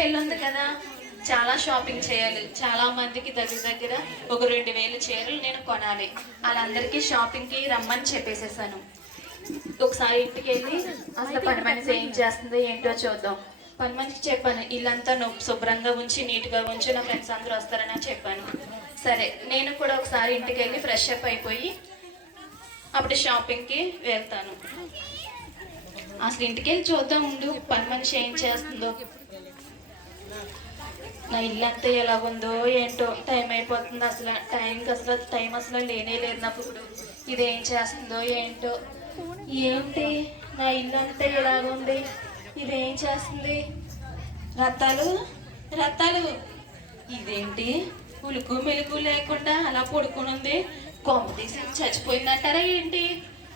పెళ్ళి ఉంది కదా, చాలా షాపింగ్ చేయాలి. చాలా మందికి దగ్గర దగ్గర ఒక 2000 చీరలు నేను కొనాలి. వాళ్ళందరికీ షాపింగ్కి రమ్మని చెప్పేసేసాను. ఒకసారి ఇంటికి వెళ్ళి అసలు పని మనిషి ఏం చేస్తుందో ఏంటో చూద్దాం. పని మనిషికి చెప్పాను, ఇల్లంతా శుభ్రంగా ఉంచి నీట్గా ఉంచి నా ఫ్రెండ్స్ అందరూ వస్తారని చెప్పాను. సరే, నేను కూడా ఒకసారి ఇంటికి వెళ్ళి ఫ్రెష్ అప్ అయిపోయి అప్పుడు షాపింగ్కి వెళ్తాను. అసలు ఇంటికి వెళ్ళి చూద్దాం ఉండు, పని మనిషి ఏం చేస్తుందో. నా ఇల్లు అంతా ఎలా ఉందో ఏంటో, టైం అయిపోతుంది. అసలు టైం అసలు లేనే లేదు నాకు. ఇదేం చేస్తుందో ఏంటో. ఏంటి నా ఇల్లు అంతా ఎలాగుంది, ఇదేం చేస్తుంది? రత్తాలు రత్తాలు, ఇదేంటి ఉలుకు మెలుగు లేకుండా అలా పడుకుని ఉంది? కొమ్మ తీసి చచ్చిపోయిందంటారా ఏంటి?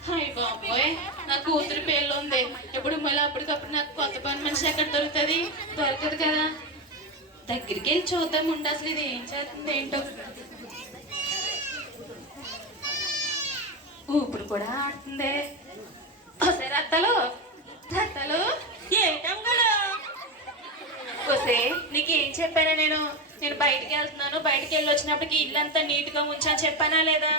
హాయ్ బాబోయ్, నా కూతురు పెళ్ళి ఉంది. ఇప్పుడు మళ్ళీ అప్పటికప్పుడు నాకు కొత్త పని మనిషి ఎక్కడ దొరుకుతుంది? దొరకదు కదా. దగ్గరికి వెళ్ళి చూద్దాం ఉండి, అసలు ఇది ఏం చేస్తుంది ఏంటో. ఊపిరి కూడా ఆడుతుంది. వస్తే రత్తలు రత్తలు, ఏంటం కదా వస్తే నీకేం చెప్పానా నేను? బయటికి వెళ్తున్నాను, బయటికి వెళ్ళి వచ్చినప్పటికి ఇల్లంతా నీట్గా ఉంచని చెప్పానా లేదా?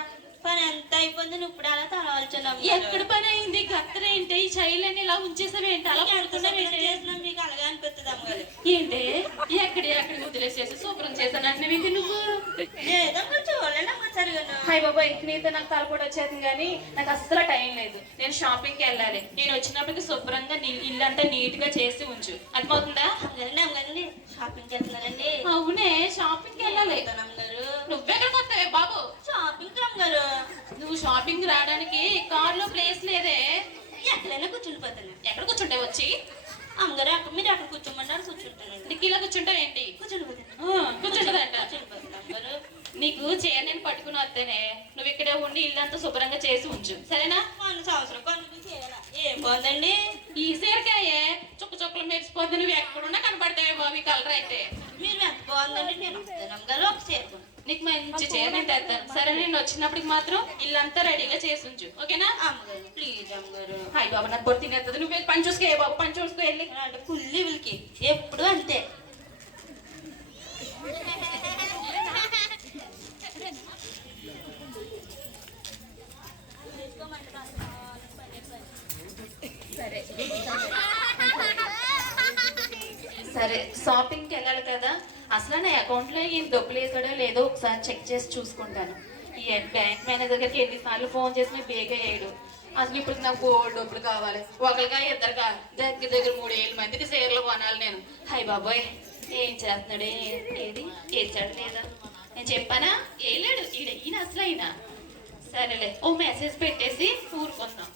పని ఎంత అయిపోయింది, నువ్వు ఇప్పుడు అలా తలవాల్చున్నావు. ఎక్కడ పని అయింది? గత్తరేంటి? ఈ చైలన్నీ ఇలా ఉంచేసావేంటి? అలా చేస్తున్నాం, మీకు అలాగే అనిపిస్తుంది అమ్మగారు. ఏంటి ఎక్కడికి వదిలేసేసి శుభ్రం చేశాను అంటే నువ్వు చూడలేను అమ్మ సరిగాను. హాయ్ బాబాయ్, నీతో నాకు తల కూడా వచ్చేది, కానీ నాకు అస్సలు టైం లేదు. నేను షాపింగ్కి వెళ్ళాలి. నేను వచ్చినప్పటికి శుభ్రంగా ఇల్లంతా నీట్ గా చేసి ఉంచు. అర్థమవుతుందా? అమ్మగారండి షాపింగ్కి వెళ్తున్నారండి. అవునే, షాపింగ్కి వెళ్ళాలి. అమ్మగారు నువ్వెక్కడికి వస్తావే బాబు? షాపింగ్ అమ్మగారు. నువ్వు షాపింగ్ రావడానికి కార్ లో ప్లేస్ లేదే. ఎక్కడైనా కూర్చుండిపోతాను. ఎక్కడ కూర్చుంటే వచ్చి? అమ్మగారు మీరు అక్కడ కూర్చోమన్నారు, కూర్చుంటాను. నీకు ఇలా కూర్చుంటావు ఏంటి? కూర్చుంటుందంట. అమ్మగారు నీకు చీర నేను పట్టుకుని వస్తేనే నువ్వు ఇక్కడే ఉండి ఇల్లంతా శుభ్రంగా చేసి ఉంచు, సరేనా? సంవత్సరం పనులు చేయాలా? ఏం బాగుందండి ఈ చీరకాయే చుక్క చుక్కలు మెరిసిపోద్ది. నువ్వు ఎక్కడున్నా కనపడతావే బాబు ఈ కలర్ అయితే. మీరు ఎంత బాగుందండి. నేను వస్తాను అమ్మగారు, ఒక చీర. నీకు మంచి చీర నేను తెస్తాను, సరే? నేను వచ్చినప్పటికి మాత్రం ఇల్లంతా రెడీగా చేసి ఉంచు, ఓకేనా? అమ్మగారు ప్లీజ్ అమ్మగారు. హాయ్ బాబు, నాకు బొత్తి తినేస్తుంది. నువ్వు వెళ్ళి పని చూసుకో బాబు, పని చూసుకో వెళ్ళి. అంటే పుల్లి వీళ్ళకి ఎప్పుడు అంతే. సరే సరే, షాపింగ్కి వెళ్ళాలి కదా. అసలు నా అకౌంట్లో ఏం డబ్బులు వేసాడో లేదో ఒకసారి చెక్ చేసి చూసుకుంటాను. ఈ బ్యాంక్ మేనేజర్ దగ్గరికి ఎన్నిసార్లు ఫోన్ చేసినా బేగా వేయడు. అసలు ఇప్పుడు నాకు గోల్డ్ డబ్బులు కావాలి. ఒకరిగా ఇద్దరుగా దగ్గర దగ్గర 3000 మందికి చీరలు కొనాలి నేను. హాయ్ బాబోయ్, ఏం చేస్తున్నాడు? ఏది వేసాడు లేదా? నేను చెప్పానా? వేయలేడు. ఈయన అసలు అయినా సరేలే, ఓ మెసేజ్ పెట్టేసి ఊరుకుందాం.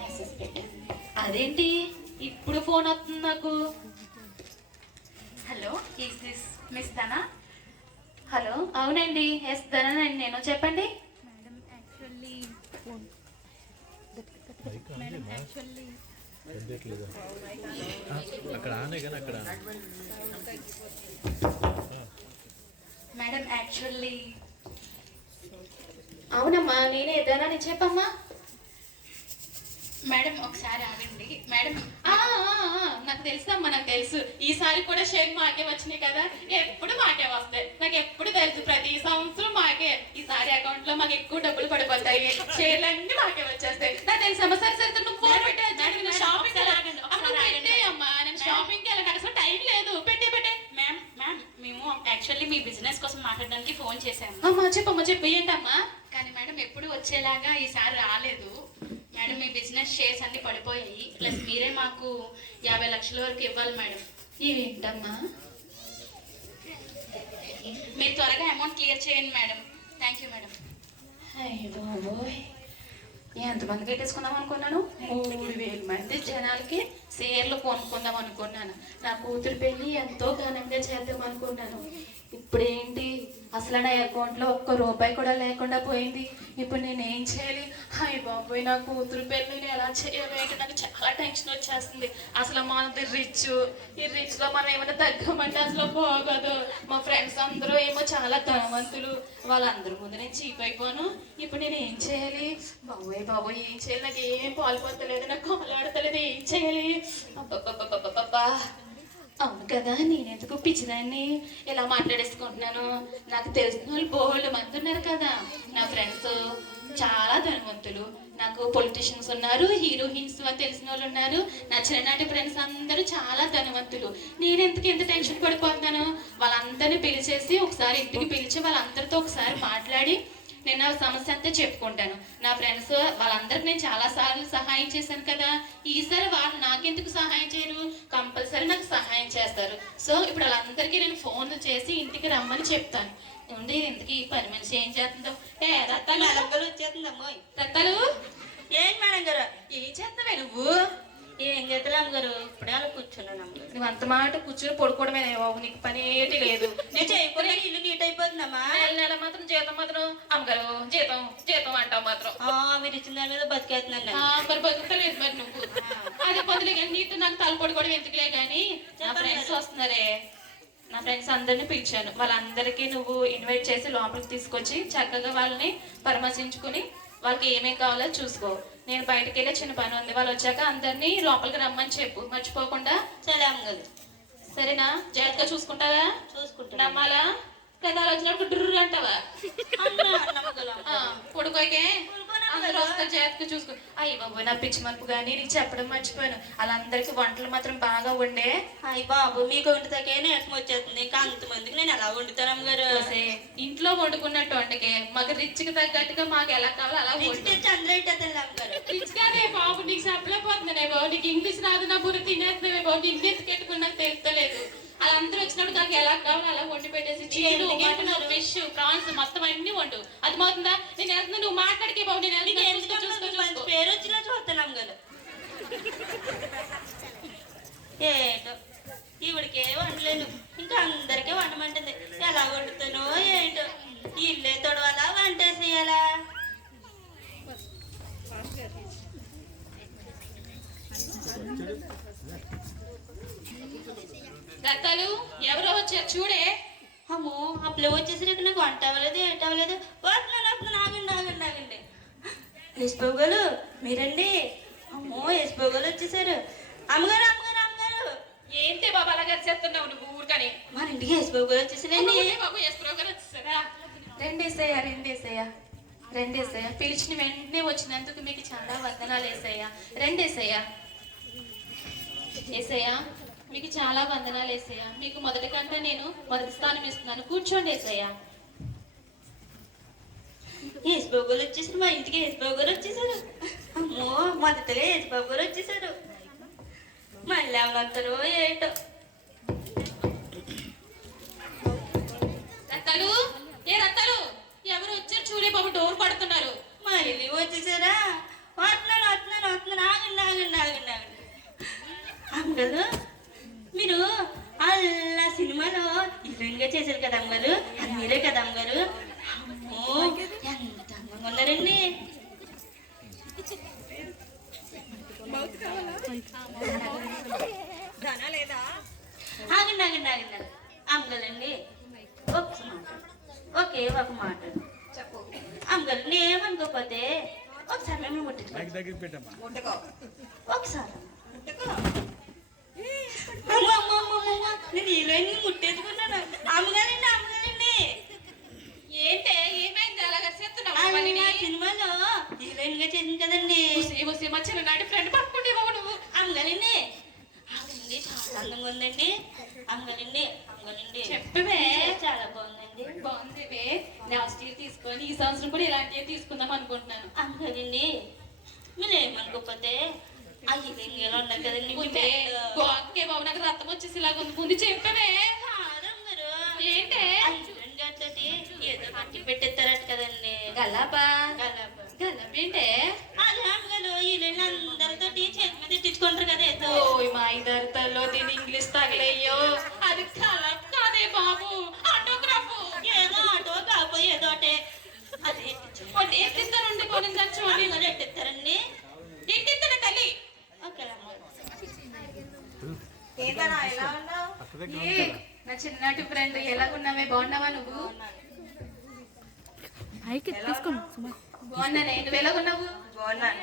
మెసేజ్ పెట్టాను. అదేంటి ఇప్పుడు ఫోన్ వస్తుంది నాకు? Hello, is this miss Dhana? Hello, అవునండి, ఎస్ ధనానండి నేను. చెప్పండి. మేడం యాక్చువల్లీ అవునమ్మా, నేనే ధనాని. చెప్పమ్మా. మేడం ఒకసారి ఆగండి మేడం. నాకు తెలుసమ్మా, నాకు తెలుసు. ఈసారి కూడా షేర్ మాకే వచ్చినాయి కదా. ఎప్పుడు మాకే వస్తాయి, నాకు ఎప్పుడు తెలుసు. ప్రతి సంవత్సరం మాకే. ఈసారి అకౌంట్ లో మాకు ఎక్కువ డబ్బులు పడిపోతాయి, షేర్లు అన్ని మాకే వచ్చేస్తాయి. నాకు తెలుసమ్మా. సరే సరే, నువ్వు ఫోన్ పెట్టే షాపింగ్ అమ్మా. నేను షాపింగ్కి వెళ్ళాను, అసలు టైం లేదు. పెట్టే మ్యామ్ మేము యాక్చువల్లీ మీ బిజినెస్ కోసం మాట్లాడడానికి ఫోన్ చేశాము. అమ్మా చెప్పమ్మా, చెప్పు ఏంటమ్మా? కానీ మేడం ఎప్పుడు వచ్చేలాగా ఈసారి రాలేదు మేడం. మీ బిజినెస్ షేర్స్ అన్ని పడిపోయాయి, ప్లస్ మీరే మాకు 50 లక్షల వరకు ఇవ్వాలి మేడం. ఏంటమ్మా? మీరు త్వరగా అమౌంట్ క్లియర్ చేయండి మేడం. Thank you madam. అయ్య బాబోయ్, ఎంతమంది కట్టేసుకుందాం అనుకున్నాను? 3000 మంది జనాలకి చీరలు కొనుక్కుందాం అనుకున్నాను. నా కూతురు పెళ్ళి ఎంతో ఘనంగా చేద్దాం అనుకున్నాను. ఇప్పుడేంటి, అసలు నా అకౌంట్లో ఒక్క రూపాయి కూడా లేకుండా పోయింది. ఇప్పుడు నేను ఏం చేయాలి? హాయ్ బాబోయ్, నా కూతురు పెళ్ళిని ఎలా చేయాలి అంటే నాకు చాలా టెన్షన్ వచ్చేస్తుంది. అసలు మనది రిచ్, ఈ రిచ్లో మనం ఏమైనా తగ్గమంటే అసలు పోగదు. మా ఫ్రెండ్స్ అందరూ ఏమో చాలా ధనవంతులు, వాళ్ళందరి ముందు నేను చీప్ అయిపోను. ఇప్పుడు నేను ఏం చేయాలి? బాబోయ్ ఏం చేయాలి? నాకు ఏం పాల్పోతలేదు, నాకు కాలు ఆడతలేదు. ఏం చేయాలి? అబ్బబ్బబ్బబ్బబ్బా. అవును కదా, నేనెందుకు పిచ్చిదాన్ని ఇలా మాట్లాడేసుకుంటున్నాను. నాకు తెలిసిన వాళ్ళు బోల్డ్ మంది ఉన్నారు కదా, నా ఫ్రెండ్స్ చాలా ధనవంతులు. నాకు పొలిటీషియన్స్ ఉన్నారు, హీరోయిన్స్ తెలిసిన వాళ్ళు ఉన్నారు. నా చిన్ననాటి ఫ్రెండ్స్ అందరూ చాలా ధనవంతులు. నేనెందుకు ఎంత టెన్షన్ పడిపోతున్నాను? వాళ్ళందరినీ పిలిచేసి ఒకసారి ఇంటికి పిలిచి వాళ్ళందరితో ఒకసారి మాట్లాడి నేను నా సమస్య అంతా చెప్పుకుంటాను. నా ఫ్రెండ్స్ వాళ్ళందరికి నేను చాలా సార్లు సహాయం చేశాను కదా, ఈసారి వాళ్ళు నాకెందుకు సహాయం చేయరు? కంపల్సరీ నాకు సహాయం చేస్తారు. సో ఇప్పుడు వాళ్ళందరికీ నేను ఫోన్ చేసి ఇంటికి రమ్మని చెప్తాను. ఉంది ఇంటికి ఈ పని మనిషి ఏం చేస్తుందో. ఏ రత్తాలు వచ్చేస్తుందమ్మో. రత్తాలు ఏంటి మేడం గారు? ఏం చేస్తావే నువ్వు? ఏం చేద్దరు అమ్మగారు? ఇప్పుడే అలా కూర్చున్నాను అమ్మగారు. నువ్వు అంత మాట కూర్చొని పడుకోవడమే బాబు, నీకు పని ఏంటి లేదు. నేను చేయకపోతే ఇల్లు నీట్ అయిపోతుందమ్మా. నెల నెల మాత్రం జీతం మాత్రం అమ్మగారు జీతం జీతం అంటావు మాత్రం. మీరు ఇచ్చిన దాని మీద బతికేస్తున్నాను. మరి బతుకుతలేదు మరి నువ్వు. అదే పొద్దులే కానీ నీతో నాకు తల పడుకోవడం ఎందుకులే కానీ, నా ఫ్రెండ్స్ వస్తున్నారే, నా ఫ్రెండ్స్ అందరినీ పిలిచాను. వాళ్ళందరికీ నువ్వు ఇన్వైట్ చేసి లోపలికి తీసుకొచ్చి చక్కగా వాళ్ళని పరామర్శించుకుని వాళ్ళకి ఏమేం కావాలో చూసుకో. నేను బయటకు వెళ్ళే చిన్న పని ఉంది, వాళ్ళు వచ్చాక అందరినీ లోపలికి రమ్మని చెప్పు, మర్చిపోకుండా. సరే అమ్మగారు. సరేనా? జాగ్రత్తగా చూసుకుంటావా? చూసుకుంటా. నమ్మాలా కదా? వచ్చినప్పుడు డుర్రు అంటావా? పొడుకోకే అందరూ వస్తారు, జాగ్రత్తగా చూసుకో. అయ్యి బాబు నా పిచ్చి మరుపు కానీ నీకు చెప్పడం మర్చిపోయాను, వాళ్ళందరికీ వంటలు మాత్రం బాగా వండే. అయ్యి బాబు మీకు వండుతాకే నీరసం వచ్చేస్తుంది, ఇంకా అంతమందికి నేను ఎలా వండుతాను అమ్మగారు? ఇంట్లో వండుకున్నట్టు వంటకే మాకు రిచ్కి తగ్గట్టుగా మాకు ఎలా కావాలో అలా అమ్మగారు. రిచ్ కాదే బాబు, నీకు చెప్పలేకపోతున్నానే బాబు, నీకు ఇంగ్లీష్ రాదు, నా బుర్ర తినేస్తున్నావే బాబు, ఇంగ్లీష్ ఎత్తుకెట్టుకుని నాకు తెలుస్తలేదు. వాళ్ళందరూ వచ్చినప్పుడు నాకు ఎలా కావాలో అలా వండి పెట్టేసి చికెన్, మటన్, ఫిష్, ప్రాన్స్ మొత్తం అన్ని వండు. అది మోతుందా? నేను వెళ్తున్నా, నువ్వు మాట్లాడికే బాబు. నేను పేరు వచ్చినా చూస్తాను అమ్మగారు. ఏటో ఈవిడికే వండలేను, ఇంకా అందరికీ వండమంటుంది. ఎలా వండుతానో ఏంటో, ఇల్లే తొడవాలా వంట చేయాలా? రత్తాలు ఎవరో వచ్చారు చూడే. అమ్మో అప్పుడు వచ్చేసరికి నాకు వంట అవ్వలేదు, ఏంట అవ్వలేదు. ఆగండి. యశ్బాబు మీరండి? అమ్మో యశ్బాబు వచ్చేసారు. అమ్మగారు. ఏంటి బాబు అలాగే చేస్తున్నావు నువ్వు ఊరికని? మన ఇంటికి యశ్బాబు వచ్చేసారండి. బాబు యశ్వరావు గారు వచ్చేసారా? రెండేసయ్యా పిలిచిన వెంటనే వచ్చినందుకు మీకు చాలా వందనాలు ఏసయ్యా. ఏసయ్యా మీకు చాలా వందనాలు ఏసయ్యా. మీకు మొదటి కంటే నేను మొదటి స్థానం ఇస్తున్నాను, కూర్చోండి ఏసయ్యా. యశ్బాబు గారు వచ్చేసారు, మా ఇంటికి యశ్బాబు గారు వచ్చేసారు. అమ్మో మొదటగా యశ్బాబు గారు వచ్చేసారు. మళ్ళీ ఏమవుతారో ఏటో. రత్తాలు ఎవరు వచ్చారు చూడే బాబు, డోర్ పడుతున్నారు. మళ్ళీ వచ్చేసారా? వస్తున్నాను. ఆగండి. అమ్మగారు మీరు అలా సినిమాలో హీరోయిన్ గా చేశారు కదా అమ్మగారు, అది మీరే కదా అమ్మగారు? అమ్మో ఎంత అందంగా ఉన్నారండి. ఆగండి. అమ్మగారండి ఒక మాట అమ్మగారు, నేనేమనుకోకపోతే ఒకసారి మేము ముట్టించుకో ఒకసారి. నేను హీరోయిన్ ముట్టేసుకున్నాను. అమ్మగారండి. ఏంటే ఏమైంది అలాగా చేస్తున్నావు? సినిమాలో హీరోయిన్ గా చేసింది కదండి. మా చిన్ననాటి ఫ్రెండ్ పట్టుకుంటే బాబు నువ్వు. అమ్మగారండి చాలా అందంగా ఉందండి. అమ్మగారండి చెప్పవే. చాలా బాగుందండి. బాగుంది. లాస్ట్ ఇయర్ తీసుకొని ఈ సంవత్సరం కూడా ఇలాంటివి తీసుకుందాం అనుకుంటున్నాను. అమ్మగారండి మీరు ఏమనుకోకపోతే ఆ హీరోయిన్ ఎలా ఉన్నారు కదండి. ఓకే బాబు, నాకు రక్తం వచ్చేసి ఇలాగ ఉంది. ముందు చెప్పవే. ఏంటే ఏదో పట్టి పెట్టేస్తారట కదండి. గల్లాపా ఏంటే? అదే అమ్మగారు హీరోయిన్ అందరితో చేతి మీద తిట్టుకుంటారు కదా. ఏదో మా ఇద్దరితో దీని ఇంగ్లీష్ తగలయ్యో. అది కలప్ కాదే బాబు, ఆటోగ్రాఫ్. ఏదో ఆటో కాపో ఏదోటే అది ఎట్టిస్తారండి కొన్ని చూడండి. ఎట్టిస్తారండి? ఎట్టిస్తాడ తల్లి. నా చిన్నటి ఫ్రెండ్ ఎలాగున్నావే? బాగున్నావా నువ్వు? బాగున్నానే, నువ్వు ఎలాగున్నావు? బాగున్నాను.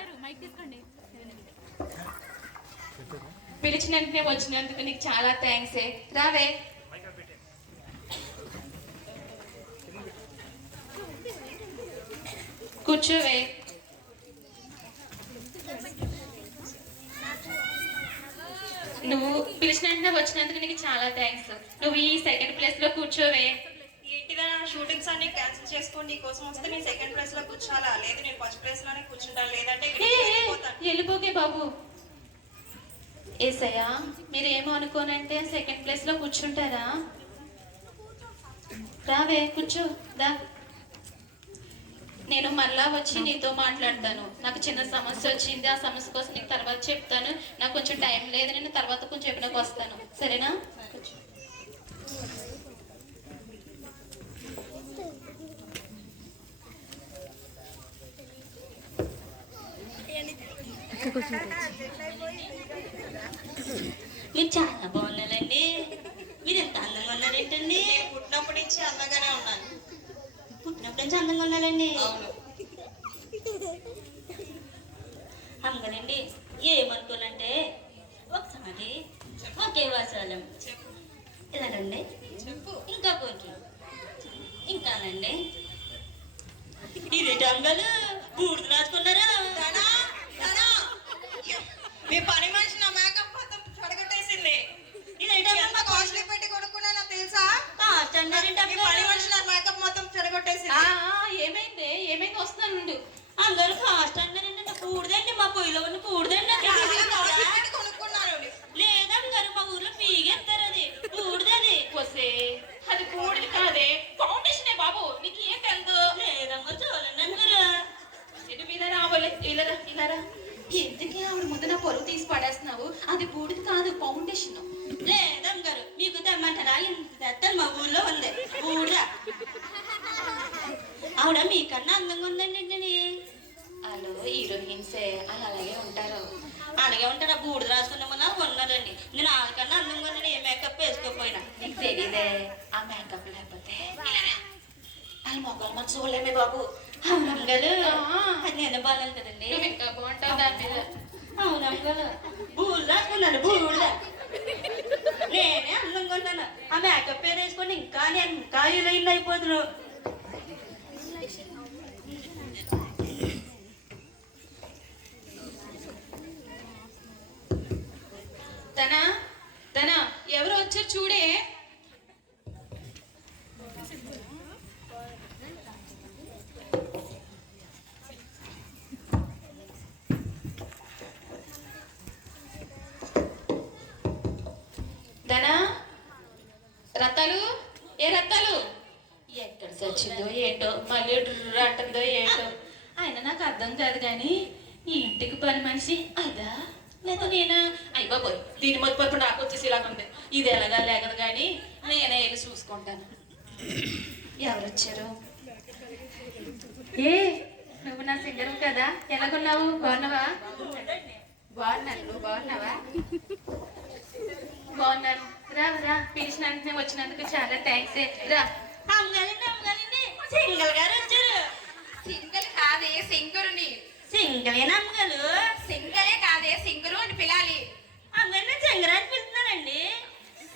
పిలిచిన వెంటనే వచ్చినందుకు నీకు చాలా థ్యాంక్స్. రావే. కూర్చోవే. నువ్వు పిలిచిన వెంటనే వచ్చినందుకు నీకు చాలా థ్యాంక్స్. నువ్వు ఈ సెకండ్ ప్లేస్ లో కూర్చోవే. ఏంటిగా షూటింగ్స్ అన్ని క్యాన్సిల్ చేసుకొని నీ కోసం వస్తే నేను సెకండ్ ప్లేస్ లో కూర్చోాలా? లేదు నేను ఫస్ట్ ప్లేస్ లోనే కూర్చుంటాను, లేదంటే వెళ్ళిపోకే బాబు. ఏసయ్యా, మీరు ఏమో అనుకోనంటే సెకండ్ ప్లేస్ లో కూర్చుంటారా? రావే కూర్చో. దా, నేను మళ్ళా వచ్చి నీతో మాట్లాడతాను. నాకు చిన్న సమస్య వచ్చింది, ఆ సమస్య కోసం నీకు తర్వాత చెప్తాను. నాకు కొంచెం టైం లేదు, నేను తర్వాత కొంచెం చెప్పినాక వస్తాను, సరేనా? మీరు చాలా బాగున్నారండి. మీరు ఎంత అందంగా ఉన్నారేంటండి? పుట్టినప్పటి నుంచి అందంగానే ఉన్నాను. పుట్టినప్పటి నుంచి అందంగా ఉన్నారండి. అవును. అమ్మగారండి, ఏమనుకోనంటే ఒకసారి ఒకే వాసాలం ఇలాగండి, ఇంకా కొంచెం ఇంకానండి. ఇదేంటి అమ్మగారు బూడిద రాసుకున్నారా? మీ పని మనిషి నా మేకప్ మొత్తం చెడగొట్టేసింది. ఇదేంటి ఎంత కాస్ట్లీ పెట్టి కొనుక్కున్నానో తెలుసా? కాస్ట్ అన్నారేంటి మీ పని మనిషి నా మేకప్ మొత్తం చెడగొట్టేసింది. ఏమైంది? ఏమైంది? వస్తున్నాను నుండు. అందరూ కాస్ట్ అన్నారండి. కూడదండి, మా పొయ్యిలో ఉన్న కూడదండి. కాస్ట్లీ పెట్టి కొనుక్కున్నాను. లేదమ్మగారు, మా ఊర్లో పీగేస్తారు. అది కూడదది. వస్తే అది కూడిది కాదే, ఫౌండేషనే బాబు. నీకు ఏం తెలుదు? లేదమ్మా, చూడండి అమ్మగారు. ఇటు మీద రావాలి. ఇలారా ఇలారా. ఎందుకే ఆవిడ ముందు నా పొరుగు తీసి పడేస్తున్నావు? అది బూడిది కాదు, ఫౌండేషన్. లేదమ్మగారు, మీకు తెమ్మంటారా? ఇంత తెత్తాను, మా ఊర్లో ఉంది బూడిద. ఆవిడ మీకన్నా అందంగా ఉందండి. వాళ్ళు హీరోయిన్సే, వాళ్ళు అలాగే ఉంటారు. అలాగే ఉంటారా? బూడిద రాసుకున్నామన్నా ఉన్నారండి. నేను వాళ్ళకన్నా అందంగా ఉన్నాను, ఏ మేకప్ వేసుకోకపోయినా. నీకు తెలియదే ఆ మేకప్ లేకపోతే. వాళ్ళ మొక్కలు మనం చూడలేమే బాబు. అవునమ్మగారు, అది నేను బాగాను కదండి. నువ్వు ఇంకా బాగుంటావు దాని మీద. అవునమ్మగారు, బూడిద రాసుకున్నాను, బూడిద. నేనే అందంగా ఉన్నాను. ఆ మేకప్ పేరు వేసుకొని నేను ఇంకా హీరోయిన్ అయిపోతును. తన ఎవరు వచ్చారు చూడే. రత్తాలు, ఏ రత్తాలు ఎక్కడ చచ్చిందో ఏంటో, మళ్ళీ అంటుందో ఏంటో. ఆయన నాకు అర్థం కాదు కానీ ఈ ఇంటికి పని మనిషి అదా లేదా నేనా? అయ్య బాబోయ్, దీని మొత్తం నాకు వచ్చేసి ఇలాగ ఉంది. ఇది ఎలాగా లేకదు కానీ నేనే వెళ్ళి చూసుకుంటాను. ఎవరు వచ్చారు? ఏ నువ్వు నా సింగరు కదా, ఎలాగున్నావు? బాగున్నావా? బాగున్నాను. నువ్వు బాగున్నావా? బాగున్నాను. రా రా, పిలిచినందుకు వచ్చినందుకు చాలా థ్యాంక్స్. రా. అమ్మగారండి, అమ్మగారండి, సింగల్ గారు వచ్చారు. సింగల్ కాదే, సింగరుని. సింగలేనా అమ్మగారు? సింగలే కాదే, సింగరు అని పిలాలి. అమ్మగారిని సింగరాన్ని పిలుస్తున్నారండి.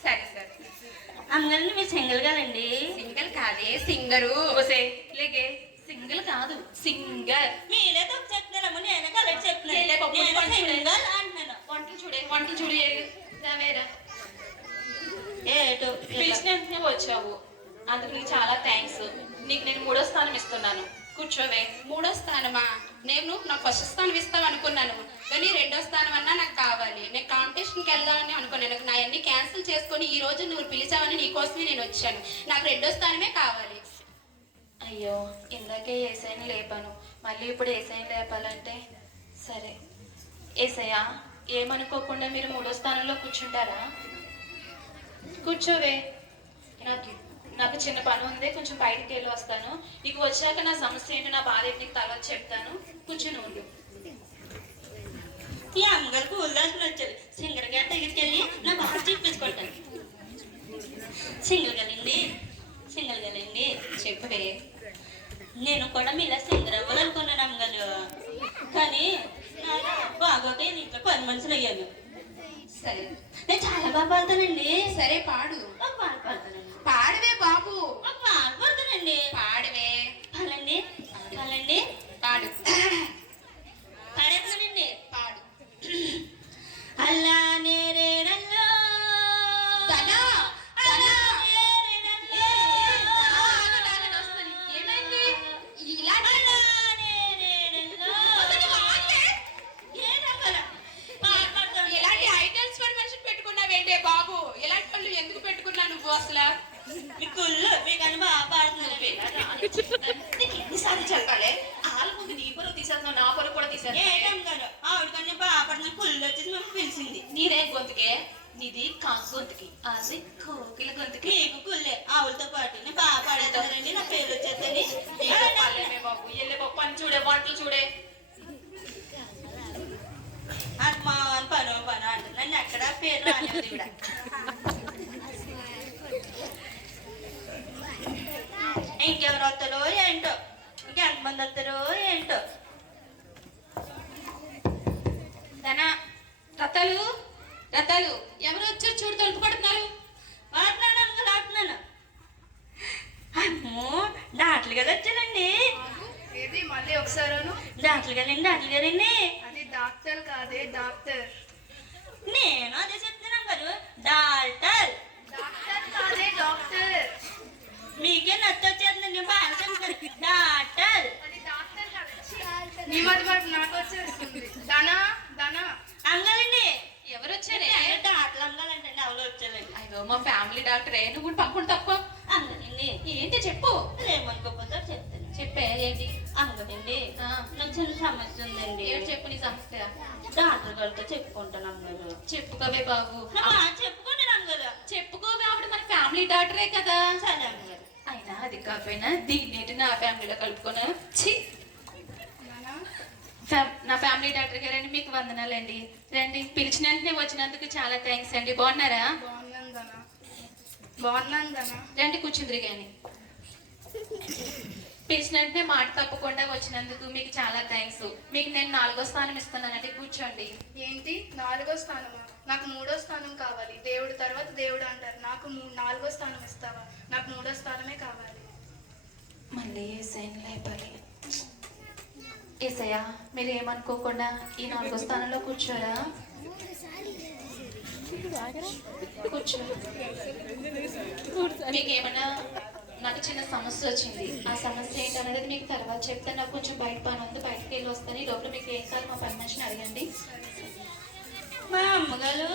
సరే సరే. అమ్మగారిని మీరు సింగల్ కదండి? సింగల్ కాదే, సింగరు. లేకే సింగల్ కాదు, సింగర్. మీరే తప్పు చెప్తున్నారమ్మ, నేనే కలెక్ట్ చెప్తున్నాను. సింగల్ అంటున్నాను. వంటలు చూడు రావేరా. ఏటో పిలిచిన వెంటనే వచ్చావు, అందుకు నీకు చాలా థ్యాంక్స్. నీకు నేను 3వ స్థానం ఇస్తున్నాను, కూర్చోవే. 3వ స్థానమా? నేను నాకు ఫస్ట్ స్థానం ఇస్తావు అనుకున్నాను, కానీ 2వ స్థానం అన్నా నాకు కావాలి. నేను కాంపిటీషన్కి వెళ్దామని అనుకున్నాను. నా అన్ని క్యాన్సిల్ చేసుకొని ఈ రోజు నువ్వు పిలిచావని నీకోసమే నేను వచ్చాను. నాకు 2వ స్థానమే కావాలి. అయ్యో, ఇందాకే ఏసైని లేపాను, మళ్ళీ ఇప్పుడు ఏసైని లేపాలంటే సరే. ఏసయ్యా, ఏమనుకోకుండా మీరు 3వ స్థానంలో కూర్చుంటారా? కూర్చోవే. నాకు చిన్న పని ఉంది, కొంచెం బయటికి వెళ్ళి వస్తాను. నీకు వచ్చాక నా సమస్య ఏంటో, నా బాధ ఏంటి నీకు తర్వాత చెప్తాను. కూర్చొని ఉండు. ఈ అమ్మగారు పూలు దాచుకుని వచ్చారు. సింగర్ గారి దగ్గరికి వెళ్ళి నా బాధ చెప్పించుకుంటాను. సింగల్ గలండి, సింగల్ గలండి, చెప్పవే. నేను కూడా మీలా సింగర్ అవ్వాలనుకున్నాను అమ్మగారు, కానీ బాగోతే ఇంట్లో పని మనుషులు అయ్యాను. సరే నేను చాలా బాగా పాడతానండి. సరే పాడు. ఒక పాట పాడతానండి. పాడవే బాబు. ఒక పాట పాడతానండి. పాడవే. పాడండి పాడండి. పాడు. పాడేస్తానండి. పాడు. అల్లా నేరేడల్లో ధనా, ధనా. ఏమైంది? ఇలాంటి ఇలాంటి ఐటమ్స్ పడి మనిషిని పెట్టుకున్నావేంటే బాబు? ఇలాంటి వాళ్ళు ఎందుకు పెట్టుకున్నావు నువ్వు అసలు? మీకన్నా బాగా పాడుతున్నాను. ఎన్నిసార్లు చెప్పాలి? వాళ్ళ ముందు నీ పొరుగు తీసేస్తున్నావు, నా పొరుగు కూడా తీసేస్తున్నావు. ఆవిడకన్నా బాగా పాడుతున్నా కుళ్ళు వచ్చేసి మేము పిలిచింది. నీదే గొంతుకే, నీది కాకు గొంతుకి, అది కోకిల గొంతుకి. మీకు కుళ్ళే ఆవులతో పాటు నేను బాగా పాడేస్తానండి. నా పేరు వచ్చేసరి బాబు వెళ్ళే బాబు పని చూడే, వంటలు చూడే. అమ్మా అని పను అంటుంది. నన్ను ఎక్కడ పేరు రానివ్వదు ఇవిడ. ఇంకెవరు వస్తారో ఏంటో, ఇంకెంతమంది వస్తారో ఏంటో. ధనా, రతలు, రతలు ఎవరు వచ్చారు చూడు, తలుపు కొడుతున్నారు. వాడుతున్నాను. అమ్మో డాక్టర్ గారు వచ్చానండి. ఏది మళ్ళీ ఒకసారి డాక్టర్ గారండి. అది డాక్టర్ కాదే, డాక్టర్. నేను అదే చెప్తున్నాను గారు. డాక్టర్ డాక్టర్ కాదే, డాక్టర్. మీకే నచ్చొచ్చేస్తుందండి. బాగా చెప్తాను. డాక్టర్ అది డాక్టర్ కాదు. నీ మధ్య వరకు నాకు వచ్చేస్తుంది. ధనా, ధనా. అంగలండి. ఎవరు వచ్చారే? డాక్టర్ అంగాలంటే ఎవరు వచ్చారండి. అయ్యో మా ఫ్యామిలీ డాక్టరే, నువ్వు కూడా పక్కన తక్కువ. అంగనండి. ఏంటి చెప్పు. ఏమనుకోకపోతే చెప్తాను. చెప్పే ఏంటి? అంగనండి. ఆ, నాకు చిన్న సమస్య ఉందండి. ఏమిటి చెప్పు నీ సమస్య. డాక్టర్ గారితో చెప్పుకుంటాను అమ్మగారు. చెప్పుకోవే బాబు. చెప్పుకుంటాను అమ్మగారు. చెప్పుకోవే, ఆవిడ మన ఫ్యామిలీ డాక్టరే కదా. సరే అమ్మగారు. అయినా అది కాకపోయినా దీన్ని నా ఫ్యామిలీలో కలుపుకున్నా. ఛీ, నా ఫ్యామిలీ డాక్టర్ గారండి, మీకు వందనాలండి. రండి, పిలిచిన వెంటనే వచ్చినందుకు చాలా థ్యాంక్స్ అండి. బాగున్నారా? బాగున్నాను ధనా. రండి కూర్చుందిరి కానీ. పిలిచిన వెంటనే మాట తప్పకుండా వచ్చినందుకు మీకు చాలా థ్యాంక్స్. మీకు నేను 4వ స్థానం ఇస్తున్నానండి, కూర్చోండి. ఏంటి 4వ స్థానమా? నాకు 3వ స్థానం కావాలి. దేవుడు తర్వాత దేవుడు అంటారు. నాకు 4వ స్థానం ఇస్తావా? నాకు 3వ స్థానమే కావాలి. మళ్ళీ ఏసైని లేపాలి. ఏసయ్యా, మీరు ఏమనుకోకుండా ఈ 4వ స్థానంలో కూర్చోరా. కూర్చో. మీకు ఏమైనా, నాకు చిన్న సమస్య వచ్చింది. ఆ సమస్య ఏంటనేది మీకు తర్వాత చెప్తే, నాకు కొంచెం బయట పని ఉంది, బయటకు వెళ్ళి వస్తాను. ఈ లోపల మీకు ఏం కాదు మా పని మనిషిని అడగండి. మా అమ్మగారు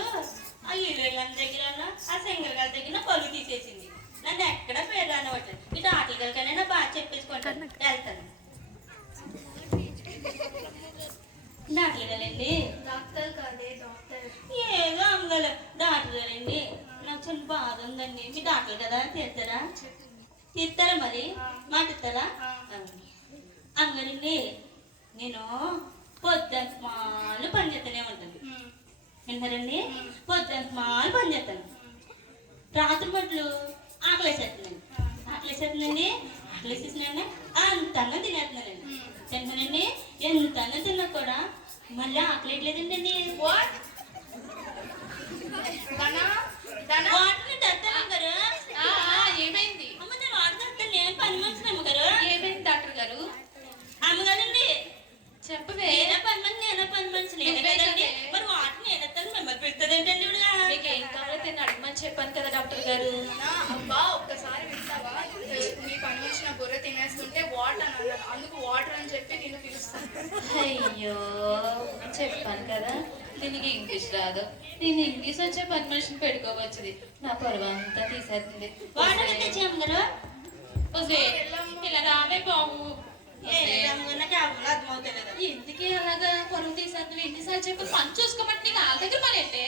ఆ ఇల్లు దగ్గర ఆ సింగర్ గారి దగ్గర పళ్ళు తీసేసింది. నన్ను ఎక్కడ పేరు రానవట. ఈ డాక్టర్ గారికైనా బాగా చెప్పించుకుంటాను. వెళ్తాను. డాక్టర్ గారండి. డాక్టర్ కాదే, డాక్టర్. ఏదో అమ్మగారు డాక్టర్ గారండి. నాకు చిన్న బాధ ఉందండి. మీ డాక్టర్ కదా, తీస్తారా? తీస్తారా మరి? మాట ఇస్తారా? అమ్మగారండి, నేను పొద్దున్న మాలు పని చేస్తూనే ఉంటాను. వింటారండి? పొద్దున్న మాలు పని చేస్తాను. రాత్రి పట్లు ఆకలేసేస్తున్నాను. ఆకలేసేస్తుందండి. ఆకలేసేసినా అంతగా తినేస్తున్నానండి. తింటానండి. ఎంతగా తిన్నా కూడా మళ్ళీ ఆకలేట్లేదండి. వాటిని తెస్తాను గారు. ఏమైంది? అమ్మ నేను వాడుతాను. నేను పని మనిషిని అమ్మగారు. ఏమైంది డాక్టర్ గారు? అమ్మగారండి చెప్పవే. నేనే పని మనిషి, నేనే పని మనిషి. నేనే కదండి. మరి వాటిని నేనేస్తాను. మిమ్మల్ని పెడుతుంది ఏంటండి? మీకు ఏం కావాలో తిని అడగమని చెప్పాను కదా డాక్టర్ గారు. అబ్బా ఒక్కసారి వింటావా? నీ పని వచ్చిన బుర్ర తినేస్తుంటే వాటర్ అని అన్నాను. అందుకు వాటర్ అని చెప్పి నేను పిలుస్తాను. అయ్యో, చెప్పాను కదా దీనికి ఇంగ్లీష్ రాదు. నేను ఇంగ్లీష్ వచ్చే పని మనిషిని పెట్టుకోవచ్చుది. నా పరువు అంతా తీసేస్తుంది. వాటర్ తెచ్చి అమ్మగారు. ఇలా రావే బాబు. నాకు ఎవరు అర్థమవుతలేదు. ఎందుకే అలాగా పరువు తీసేది? ఎన్నిసార్లు చెప్పి పని చూసుకోమంటే నీకు వాళ్ళ దగ్గర పని అంటే.